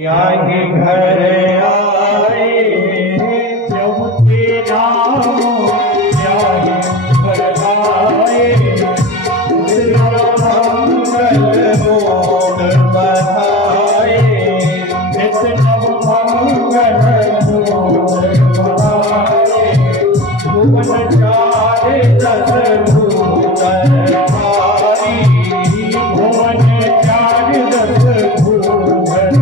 आगे घर आए जब तेरा आगे घर आए मंगल मोड़ बढ़ाए नव मंगल मोड़ बढ़ाए भुवन चारे दस भूतल भारी भुवन चारे दस भूतल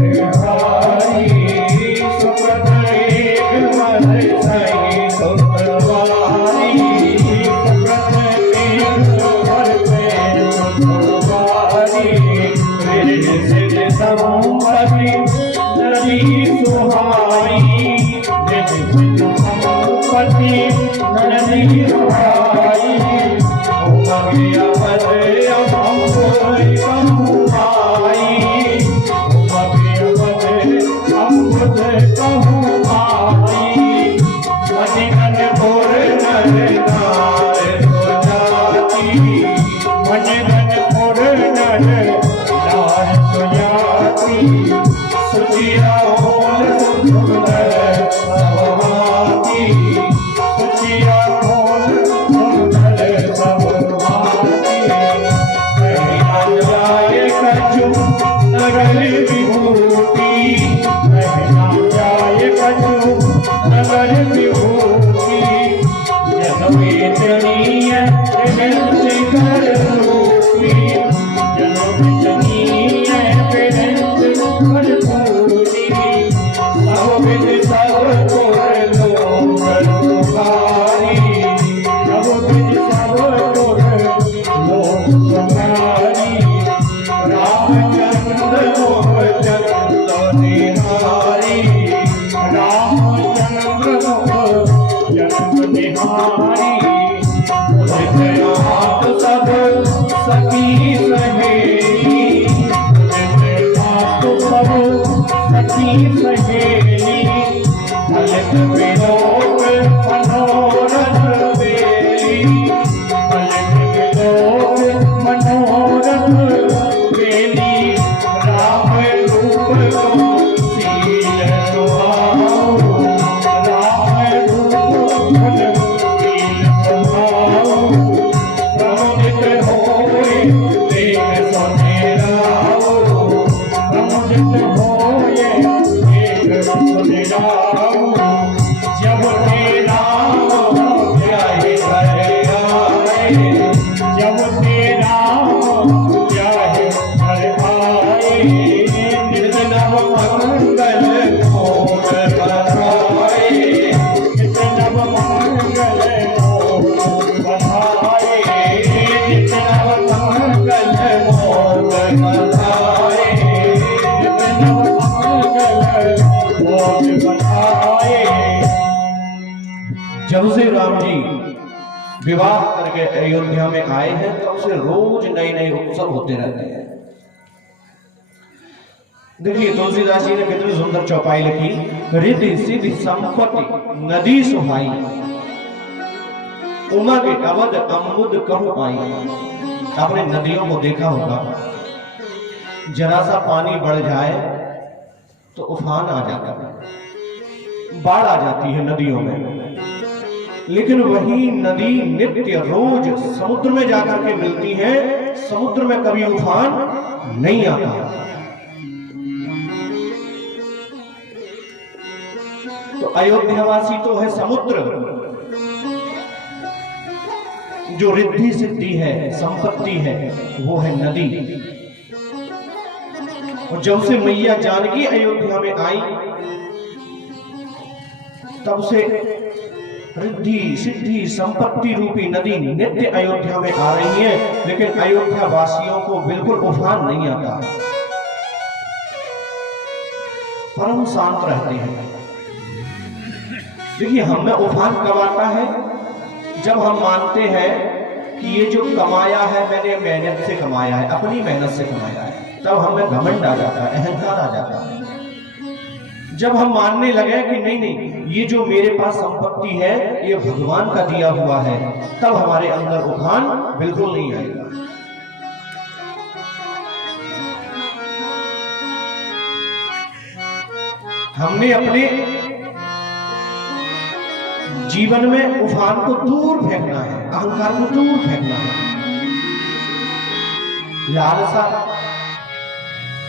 जब से राम जी विवाह करके अयोध्या में आए हैं तब से रोज नए नए उत्सव होते रहते हैं। देखिए तुलसीदास जी ने कितनी सुंदर चौपाई लिखी। रिद्धि सिद्धि संपत्ति नदी सुहाई उमा के अवध अमुद कहु आई। आपने नदियों को देखा होगा, जरा सा पानी बढ़ जाए तो उफान आ जाता है, बाढ़ आ जाती है नदियों में। लेकिन वही नदी नित्य रोज समुद्र में जाकर के मिलती है, समुद्र में कभी उफान नहीं आता। तो अयोध्यावासी तो है समुद्र, जो रिद्धि सिद्धि है संपत्ति है वो है नदी। और जब से मैया जानकी अयोध्या में आई तब से रिद्धि सिद्धि संपत्ति रूपी नदी नित्य अयोध्या में आ रही है, लेकिन अयोध्या वासियों को बिल्कुल उफान नहीं आता, परम शांत रहते हैं। देखिए हमें उफान कब आता है, जब हम मानते हैं कि ये जो कमाया है मैंने मेहनत से कमाया है, अपनी मेहनत से कमाया है, तब हमें घमंड आ जाता है, अहंकार आ जाता है। जब हम मानने लगे कि नहीं नहीं ये जो मेरे पास संपत्ति है ये भगवान का दिया हुआ है, तब हमारे अंदर उफान बिल्कुल नहीं आएगा। हमने अपने जीवन में उफान को दूर फेंकना है, अहंकार को दूर फेंकना है। लालसा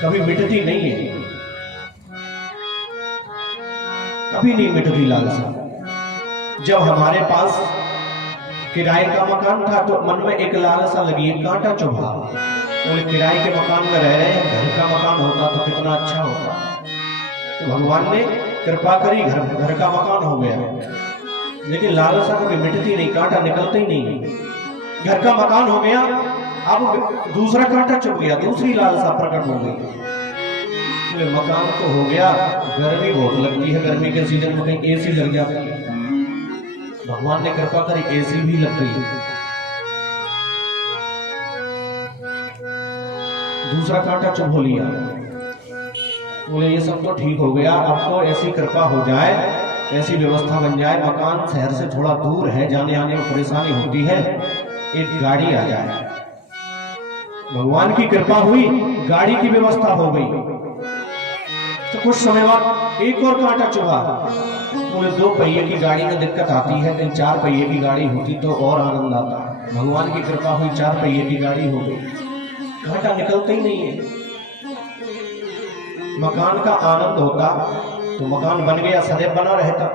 कभी मिटती नहीं है, कभी नहीं मिटती लालसा। जब हमारे पास किराए का मकान था तो मन में एक लालसा लगी, एक कांटा चुभा। बोले किराए के मकान में रह रहे हैं, घर का मकान होता तो कितना अच्छा होता। तो भगवान ने कृपा करी, घर का मकान हो गया। लेकिन लालसा कभी मिटती नहीं, कांटा निकलता ही नहीं। घर का मकान हो गया, अब दूसरा कांटा चुभ गया, दूसरी लालसा प्रकट हो गई। मकान तो हो गया, गर्मी बहुत लगती है, गर्मी के सीजन में कहीं एसी लग जाती है। भगवान ने कृपा करी, एसी भी लग गई। दूसरा कांटा चुभ लिया। बोले ये सब तो ठीक हो गया, अब तो ऐसी कृपा हो जाए, ऐसी व्यवस्था बन जाए, मकान शहर से थोड़ा दूर है, जाने आने में परेशानी होती है, एक गाड़ी आ जाए। भगवान की कृपा हुई, गाड़ी की व्यवस्था हो गई। तो कुछ समय बाद एक और कांटा चुभा। बोले 2 पहिए की गाड़ी में दिक्कत आती है, कहीं 4 पहिए की गाड़ी होती तो और आनंद आता। भगवान की कृपा हुई, 4 पहिए की गाड़ी हो गई। कांटा निकलता ही नहीं है। मकान का आनंद होता तो मकान बन गया, सदैव बना रहता।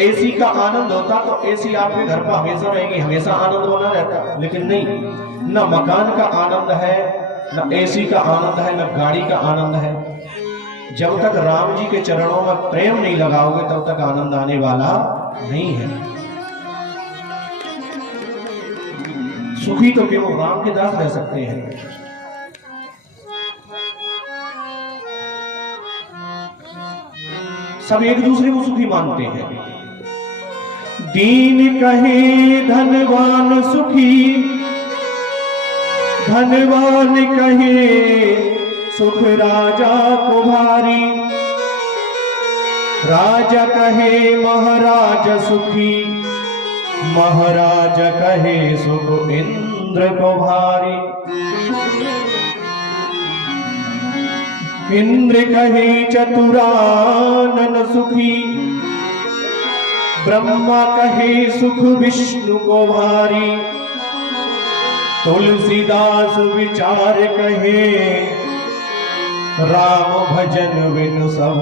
एसी का आनंद होता तो एसी आपके घर पर हमेशा रहेगी, हमेशा आनंद बना रहता। लेकिन नहीं, न मकान का आनंद है, न एसी का आनंद है, न गाड़ी का आनंद है। जब तक राम जी के चरणों में प्रेम नहीं लगाओगे तब तक आनंद आने वाला नहीं है। सुखी तो केवल राम के दास रह सकते हैं। सब एक दूसरे को सुखी मानते हैं। दीन कहे धनवान सुखी, धनवान कहे सुख राजा को भारी, राजा कहे महाराज सुखी, महाराज कहे सुख इंद्र को भारी। इंद्र कहे चतुरानन सुखी, ब्रह्मा कहे सुख विष्णु को भारी। तुलसीदास विचार कहे, राम भजन बिनु सब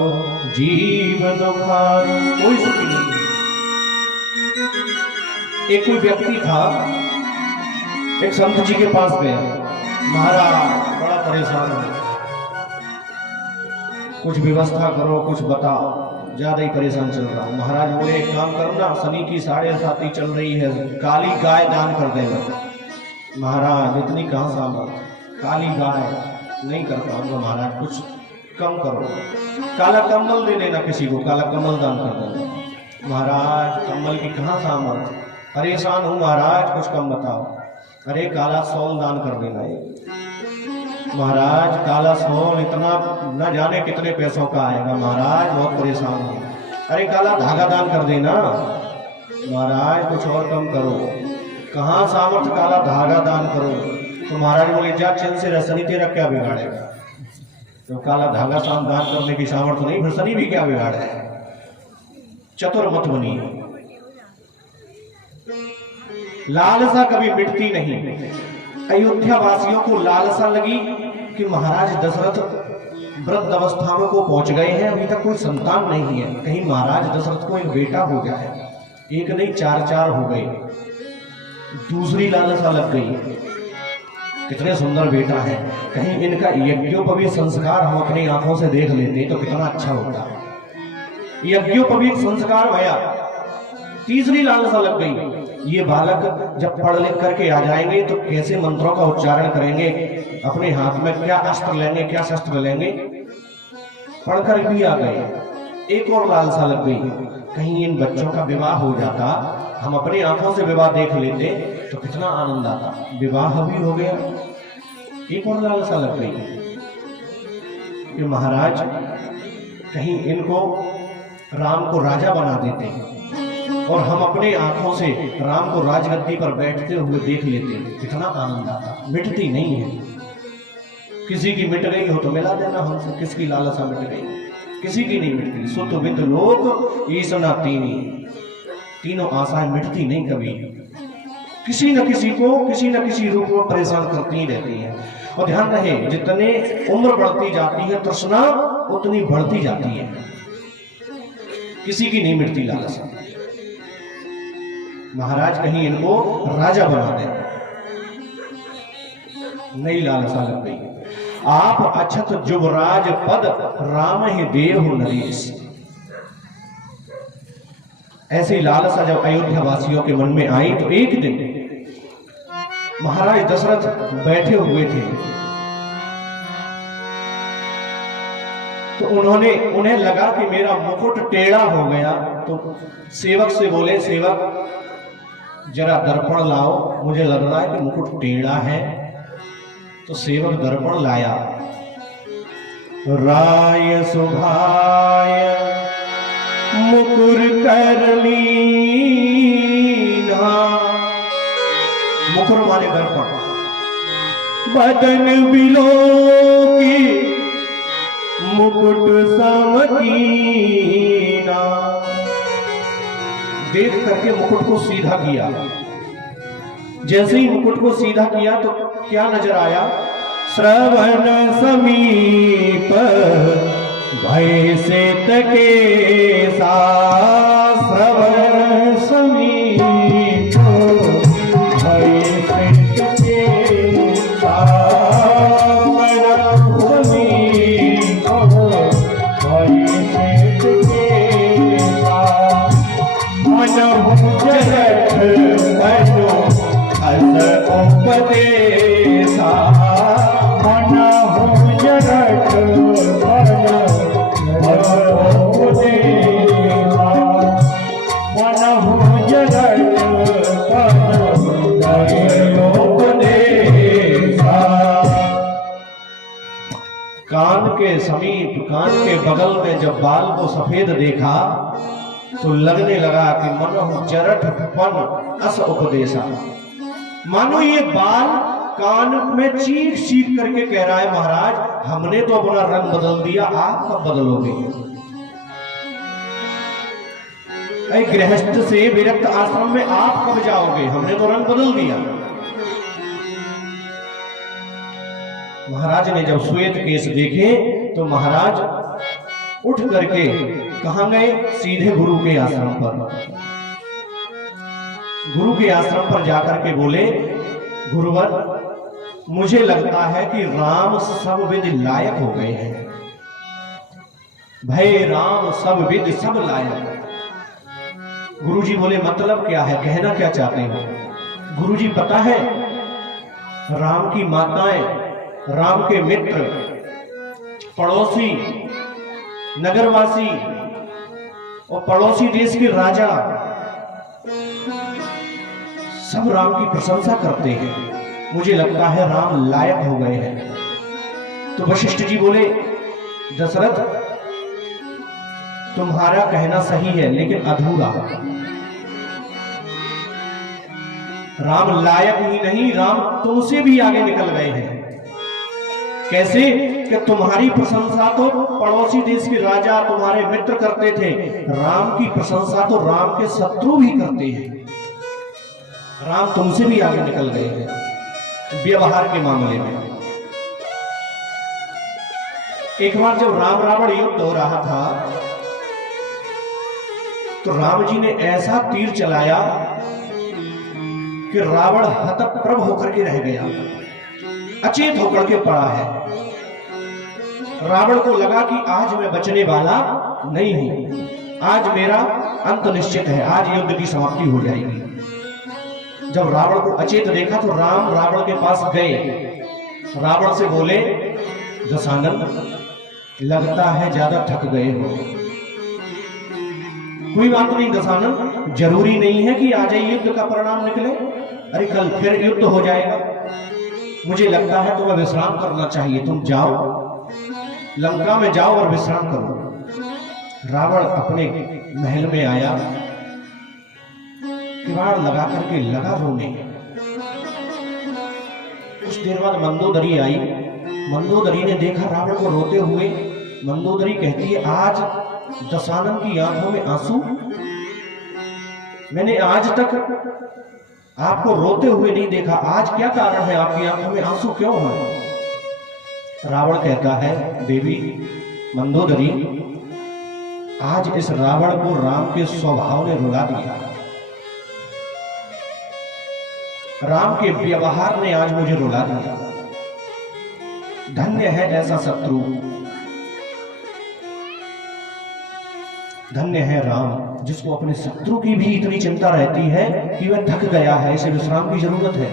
जीव दुखारी। कोई सुखी नहीं। एक कोई व्यक्ति था, एक संत जी के पास गया। महाराज बड़ा परेशान है, कुछ व्यवस्था करो, कुछ बताओ, ज्यादा ही परेशान चल रहा हूं। महाराज बोले एक काम करो ना, शनि की 7.5 चल रही है, काली गाय दान कर देना। महाराज इतनी कहां सामर्थ, काली गाय नहीं कर पाऊंगा महाराज, कुछ कम करो। काला कम्बल दे देना किसी को, काला कम्बल दान कर देना। महाराज कम्बल की कहां सामर्थ, परेशान हूं महाराज, कुछ कम बताओ। अरे काला शॉल दान कर देना। महाराज काला शॉल इतना न जाने कितने पैसों का आएगा महाराज, बहुत परेशान हूं। अरे काला धागा दान कर देना। महाराज कुछ और कम करो। कहाँ सामर्थ्य, काला धागा दान करो। तो महाराज बोले जा चल से शनि तेरा क्या बिगाड़ेगा, तो काला धागा दान करने की सामर्थ्य नहीं, फिर शनि भी क्या बिगाड़े। चतुर मत बनिए। लालसा कभी मिटती नहीं। अयोध्या वासियों को लालसा लगी कि महाराज दशरथ वृद्ध अवस्था में को पहुंच गए हैं, अभी तक कोई संतान नहीं है, कहीं महाराज दशरथ को एक बेटा हो जाए। एक नहीं 4 हो गए। दूसरी लालसा लग गई, कितने सुंदर बेटा है, कहीं इनका यज्ञोपवीत संस्कार हम अपनी आंखों से देख लेते तो कितना अच्छा होता। यज्ञोपवीत संस्कार भया। तीसरी लालसा लग गई, ये बालक जब पढ़ लिख करके आ जाएंगे तो कैसे मंत्रों का उच्चारण करेंगे, अपने हाथ में क्या अस्त्र लेंगे, क्या शस्त्र लेंगे। पढ़कर भी आ गए। एक और लालसा लग गई, कहीं इन बच्चों का विवाह हो जाता, हम अपनी आंखों से विवाह देख लेते तो कितना आनंद आता। विवाह भी हो गया। एक और लालसा लग गई कि महाराज कहीं इनको राम को राजा बना देते और हम अपने आंखों से राम को राजगद्दी पर बैठते हुए देख लेते, कितना आनंद आता। मिटती नहीं है। किसी की मिट गई हो तो मिला देना हमसे, किसकी लालसा मिट गई, किसी की नहीं मिट गई। सुत विद लोक ईसना तीनी, तीनों आशाएं मिटती नहीं कभी, किसी न किसी को किसी न किसी रूप में परेशान करती ही रहती है। और ध्यान रहे, जितने उम्र बढ़ती जाती है तृष्णा उतनी बढ़ती जाती है, किसी की नहीं मिटती लालसा। महाराज कहीं इनको राजा बना दे, नई लालसा लग गई। आप अछत जुबराज पद राम ही देव नरेश। ऐसी लालसा जब अयोध्या वासियों के मन में आई तो एक दिन महाराज दशरथ बैठे हुए थे, तो उन्हें लगा कि मेरा मुकुट टेढ़ा हो गया, तो सेवक से बोले, सेवक जरा दर्पण लाओ, मुझे लग रहा है कि मुकुट टेढ़ा है। तो सेवक दर्पण लाया। राय सुभाय मुकुर करलीना, मुकुर माने दर्पण। बदन बिलो की मुकुट समकीना, देख करके मुकुट को सीधा किया। जैसे ही मुकुट को सीधा किया तो क्या नजर आया? श्रवण समीप भय से तके सा, श्रवण समीप भय से तके सा, समीप भय से तके सा, मन जगत बनो अस उपदेशा, मन जगत बनो अस उपदेशा, मन जगत बनो अस उपदेशा। कान के समीप, कान के बगल में जब बाल को सफेद देखा तो लगने लगा कि मन जरठ पन अस उपदेशा, मानो ये बाल कान में चीख चीख करके कह रहा है, महाराज हमने तो अपना रंग बदल दिया, आप कब बदलोगे? गृहस्थ से विरक्त आश्रम में आप कब जाओगे? हमने तो रंग बदल दिया। महाराज ने जब श्वेत केश देखे तो महाराज उठ करके कहां गए? सीधे गुरु के आश्रम पर। गुरु के आश्रम पर जाकर के बोले, गुरुवर मुझे लगता है कि राम सब विद लायक हो गए हैं। भय राम सब विद सब लायक। गुरुजी बोले मतलब क्या है, कहना क्या चाहते हो? गुरुजी पता है राम की माताएं, राम के मित्र, पड़ोसी, नगरवासी और पड़ोसी देश के राजा सब राम की प्रशंसा करते हैं। मुझे लगता है राम लायक हो गए हैं। तो वशिष्ठ जी बोले, दशरथ तुम्हारा कहना सही है लेकिन अधूरा। राम लायक ही नहीं, राम तुमसे भी आगे निकल गए हैं। कैसे? कि तुम्हारी प्रशंसा तो पड़ोसी देश के राजा, तुम्हारे मित्र करते थे, राम की प्रशंसा तो राम के शत्रु भी करते हैं। राम तुमसे भी आगे निकल गए हैं व्यवहार के मामले में। एक बार जब राम रावण युद्ध हो रहा था तो राम जी ने ऐसा तीर चलाया कि रावण हतप्रभ होकर के रह गया, अचेत होकर के पड़ा है। रावण को लगा कि आज मैं बचने वाला नहीं हूं, आज मेरा अंत निश्चित है, आज युद्ध की समाप्ति हो जाएगी। जब रावण को अचेत देखा तो राम रावण के पास गए, रावण से बोले, दशानन लगता है ज्यादा थक गए हो। कोई बात नहीं दशानन, जरूरी नहीं है कि आज ही युद्ध का परिणाम निकले, अरे कल फिर युद्ध हो जाएगा, मुझे लगता है तुम्हें विश्राम करना चाहिए, तुम जाओ लंका में जाओ और विश्राम करो। रावण अपने महल में आया, किवाड़ लगा करके लगा रोने। कुछ देर बाद मंदोदरी आई, मंदोदरी ने देखा रावण को रोते हुए। मंदोदरी कहती है, आज दशानन की आंखों में आंसू? मैंने आज तक आपको रोते हुए नहीं देखा, आज क्या कारण है, आपकी आंखों में आंसू क्यों है? रावण कहता है, देवी मंदोदरी, आज इस रावण को राम के स्वभाव ने रुला दिया, राम के व्यवहार ने आज मुझे रुला दिया। धन्य है ऐसा शत्रु, धन्य है राम जिसको अपने शत्रु की भी इतनी चिंता रहती है कि वह थक गया है, इसे विश्राम की जरूरत है।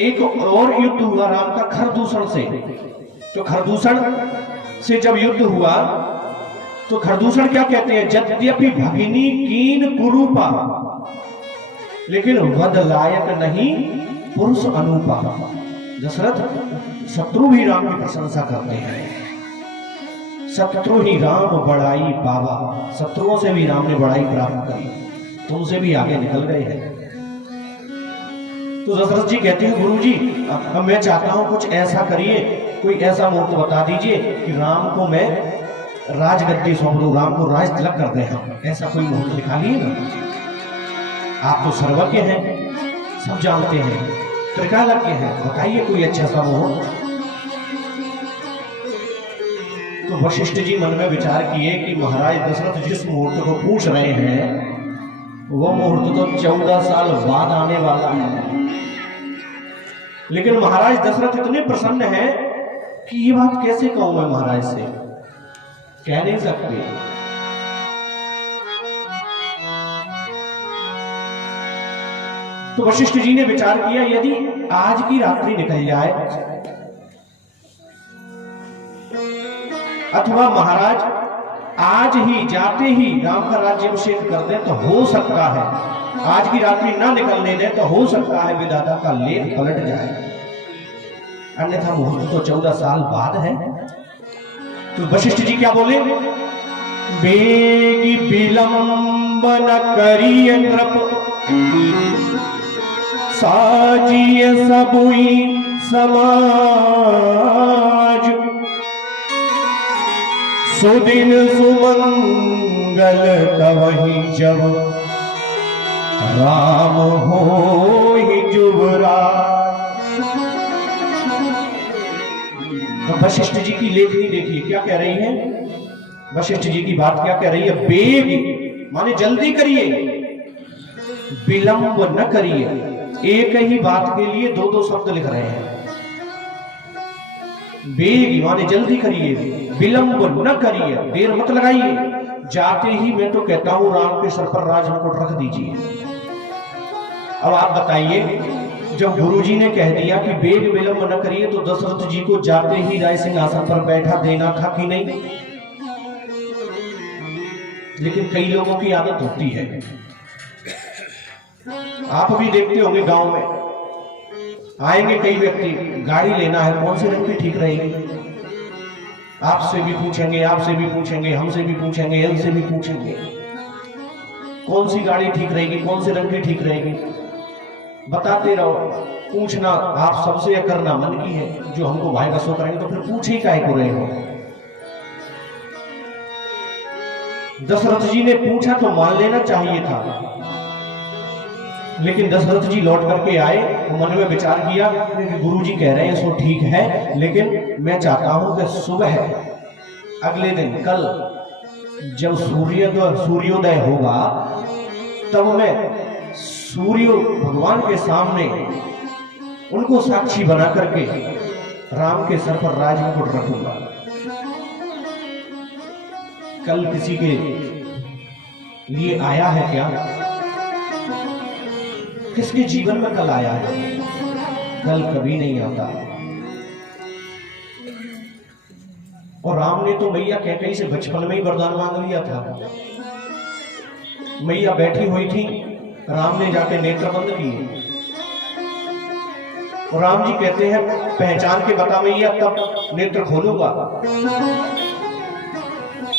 एक और युद्ध हुआ राम का खरदूषण से। तो खरदूषण से जब युद्ध हुआ तो खरदूषण क्या कहते हैं, यद्यपि भगिनी कीन कुरूपा, लेकिन वध लायक नहीं पुरुष अनुपा। दशरथ शत्रु भी राम की प्रशंसा करते हैं, शत्रु ही राम बड़ाई पावा, शत्रुओं से भी राम ने बड़ाई प्राप्त करी, तुमसे भी आगे निकल गए हैं। तो दशरथ जी कहते हैं, गुरु जी अब मैं चाहता हूं कुछ ऐसा करिए, कोई ऐसा मुहूर्त बता दीजिए कि राम को मैं राजगद्दी सौंप दूं, राम को राज तिलक कर दें हम, ऐसा कोई मुहूर्त निकालिए ना। आप तो सर्वज्ञ हैं, सब जानते हैं, त्रिकालज्ञ हैं, बताइए कोई अच्छा सा मुहूर्त। तो वशिष्ठ जी मन में विचार किए कि महाराज दशरथ जिस मुहूर्त को पूछ रहे हैं वो मुहूर्त तो 14 साल बाद आने वाला है, लेकिन महाराज दशरथ इतने प्रसन्न हैं कि ये बात कैसे कहूं मैं महाराज से, कह नहीं सकते। तो वशिष्ठ जी ने विचार किया, यदि आज की रात्रि निकल जाए अथवा महाराज आज ही जाते ही राम का राज्याभिषेक कर दे तो हो सकता है, आज की रात्रि ना निकलने दे तो हो सकता है विधाता का लेख पलट जाए, अन्यथा मुहूर्त तो 14 साल बाद है। तो वशिष्ठ जी क्या बोले, बेगी विलंब न करिए नृप, साजिए सबुई समाज, सुदिन सुमंगल तवहि जब, राम होहि जुबराज। तो वशिष्ठ जी की लेखनी देखिए क्या कह रही है, वशिष्ठ जी की बात क्या कह रही है, बेग माने जल्दी करिए, विलंब न करिए। एक ही बात के लिए दो दो शब्द लिख रहे हैं, बेग माने जल्दी करिए, विलंब न करिए, देर मत लगाइए, जाते ही मैं तो कहता हूं राम के सर पर राज मुकुट रख दीजिए। अब आप बताइए, जब गुरुजी ने कह दिया कि बेग विलंब न करिए तो दशरथ जी को जाते ही राय सिंहासन पर बैठा देना था कि नहीं? लेकिन कई लोगों की आदत होती है, आप भी देखते होंगे गांव में आएंगे कई व्यक्ति, गाड़ी लेना है, कौन से रंग की ठीक रहेगी, आपसे भी पूछेंगे, आपसे भी पूछेंगे, हमसे भी पूछेंगे, इनसे भी पूछेंगे, कौन सी गाड़ी ठीक रहेगी, कौन से रंग की ठीक रहेगी, बताते रहो। पूछना आप सबसे या करना मन की है, जो हमको भाई बसो करेंगे तो फिर पूछ ही काहे को रहे हो। दशरथ जी ने पूछा तो मान लेना चाहिए था, लेकिन दशरथ जी लौट करके आए तो मन में विचार किया कि गुरु जी कह रहे हैं सो ठीक है, लेकिन मैं चाहता हूं कि सुबह अगले दिन कल जब सूर्योदय होगा तब मैं सूर्य भगवान के सामने उनको साक्षी बना करके राम के सर पर राज मुकुट रखूंगा। कल किसी के लिए आया है क्या? किसके जीवन में कल आया है? कल कभी नहीं आता। और राम ने तो मैया कैकेयी से बचपन में ही वरदान मांग लिया था। मैया बैठी हुई थी, राम ने जाके नेत्र बंद किए और राम जी कहते हैं पहचान के बता मैया, तब नेत्र खोलूंगा।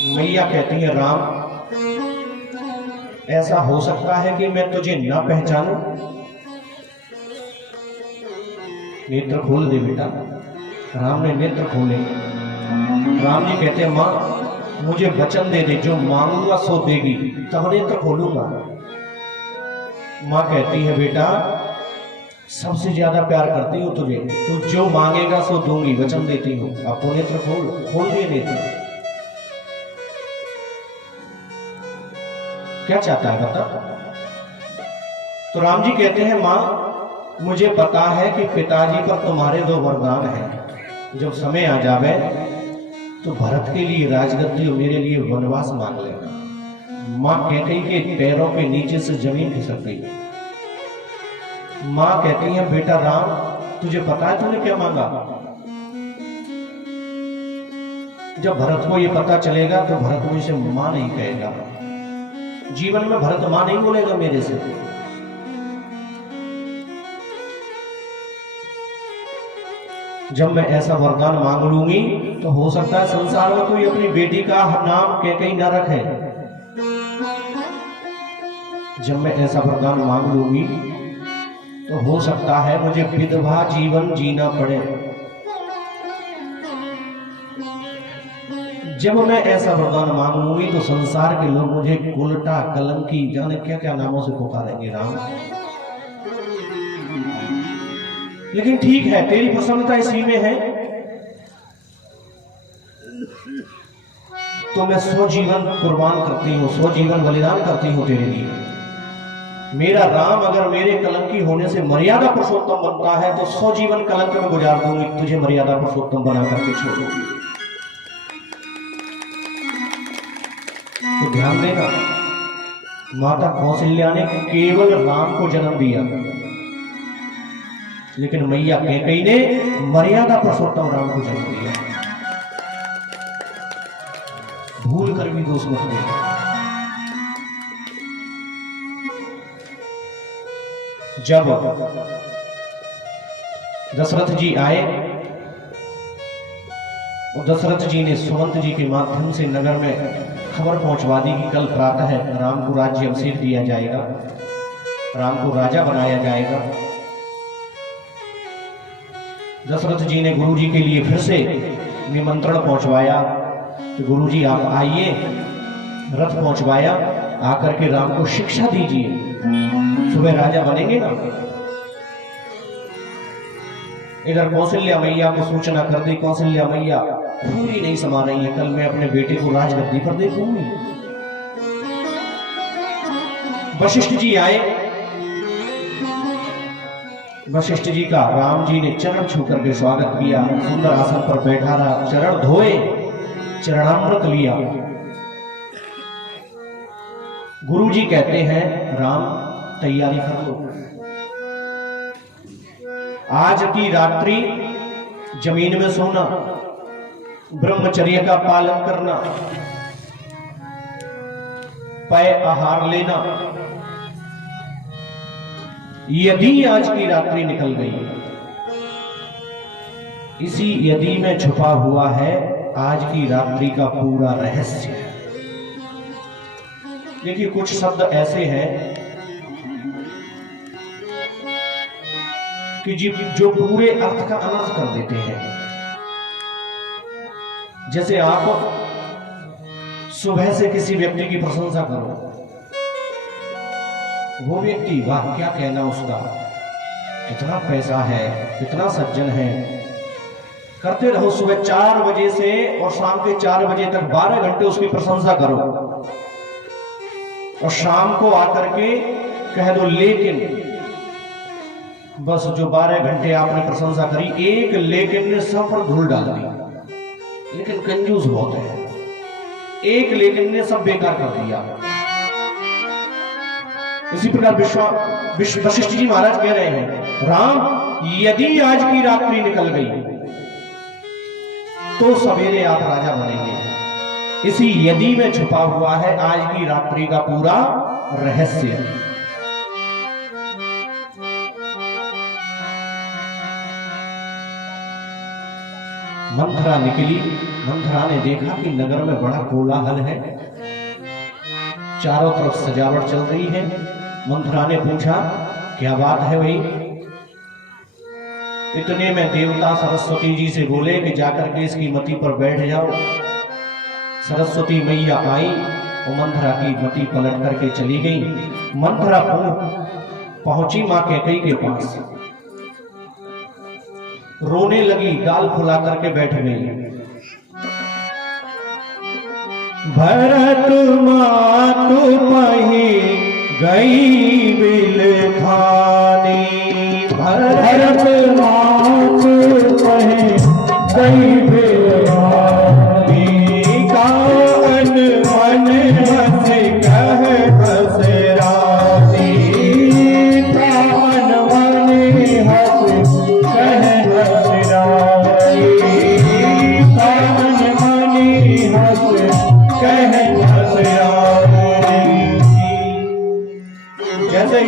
मैया कहती है राम, ऐसा हो सकता है कि मैं तुझे ना पहचानूं? नेत्र खोल दे बेटा। राम ने नेत्र खोले। राम जी कहते हैं माँ मुझे वचन दे दे, जो मांगूंगा सो देगी, तब नेत्र खोलूंगा। माँ कहती है बेटा सबसे ज्यादा प्यार करती हूँ तुझे, तू जो मांगेगा सो दूंगी, वचन देती हूँ। अब तो नेत्र खोल दिए नेत्र। क्या चाहता है बता। तो राम जी कहते हैं माँ मुझे पता है कि पिताजी पर तुम्हारे 2 वरदान हैं, जब समय आ जावे तो भरत के लिए राजगद्दी और मेरे लिए वनवास मांग लेना। माँ कैकेयी के पैरों के नीचे से जमीन खिसक गई। माँ कहती है बेटा राम तुझे पता है तूने क्या मांगा। जब भरत को ये पता चलेगा तो भरत मुझसे मां नहीं कहेगा, जीवन में भरत मां नहीं बोलेगा मेरे से। जब मैं ऐसा वरदान मांग लूंगी तो हो सकता है संसार में कोई अपनी बेटी का नाम कैकेयी न रखे। जब मैं ऐसा वरदान मांग लूंगी तो हो सकता है मुझे विधवा जीवन जीना पड़े। जब मैं ऐसा वरदान मांग लूंगी तो संसार के लोग मुझे उल्टा कलंकी जाने क्या क्या नामों से पुकारेंगे राम। लेकिन ठीक है तेरी प्रसन्नता इसी में है तो मैं 100 जीवन कुर्बान करती हूं, 100 जीवन बलिदान करती हूं तेरे लिए। मेरा राम अगर मेरे कलंकी होने से मर्यादा पुरुषोत्तम बनता है तो 100 जीवन कलंक में गुजार दूंगी, तुझे मर्यादा पुरुषोत्तम बना करके छोड़ दूंगी। तो ध्यान देना माता कौशल्या ने केवल राम को जन्म दिया, लेकिन मैया कैकेयी ने मर्यादा पुरुषोत्तम राम को जन्म दिया। भूल कर भी दोष मत देना। जब दशरथ जी आए और दशरथ जी ने सुमंत जी के माध्यम से नगर में खबर पहुंचवा दी कि कल प्रातः है राम को राज्य अभिषेक दिया जाएगा, राम को राजा बनाया जाएगा। दशरथ जी ने गुरु जी के लिए फिर से निमंत्रण पहुंचवाया कि गुरु जी आप आइए, रथ पहुंचवाया, आकर के राम को शिक्षा दीजिए, सुबह राजा बनेंगे ना। इधर कौशल्या मैया को सूचना कर दी, कौशल्या मैया पूरी नहीं समा रही है, कल मैं अपने बेटे को राजगद्दी पर देखूंगी। वशिष्ठ जी आए, वशिष्ठ जी का राम जी ने चरण छू करके स्वागत किया, सुंदर आसन पर बैठा रहा, चरण धोए, चरणामृत लिया। गुरु जी कहते हैं राम तैयारी कर लो, आज की रात्रि जमीन में सोना, ब्रह्मचर्य का पालन करना, पेय आहार लेना। यदि आज की रात्रि निकल गई, इसी यदि में छुपा हुआ है आज की रात्रि का पूरा रहस्य। देखिए कुछ शब्द ऐसे हैं कि जो पूरे अर्थ का अनर्थ कर देते हैं। जैसे आप सुबह से किसी व्यक्ति की प्रशंसा करो, वो व्यक्ति वाह क्या कहना उसका, कितना पैसा है, कितना सज्जन है, करते रहो सुबह 4 बजे से और शाम के 4 बजे तक 12 घंटे उसकी प्रशंसा करो, और शाम को आकर के कह दो लेकिन, बस जो 12 घंटे आपने प्रशंसा करी, एक लेकिन ने सब पर धूल डाल दी। लेकिन कंजूस बहुत है, एक लेकिन ने सब बेकार कर दिया। इसी प्रकार वशिष्ठ जी महाराज कह रहे हैं राम यदि आज की रात्रि निकल गई तो सवेरे आप राजा बनेंगे। इसी यदि में छुपा हुआ है आज की रात्रि का पूरा रहस्य। मंथरा निकली, मंथरा ने देखा कि नगर में बड़ा कोलाहल है, चारों तरफ सजावट चल रही है। मंथरा ने पूछा क्या बात है भाई। इतने में देवता सरस्वती जी से बोले कि जाकर के इसकी मति पर बैठ जाओ। सरस्वती मैया आई और मंथरा की मति पलट करके चली गई। मंथरा पहुंची मां कैकेयी के पास, रोने लगी, गाल फुला करके बैठ गई। भरत मातु पही गई बिल खानी, भरत मातु पही गई बिल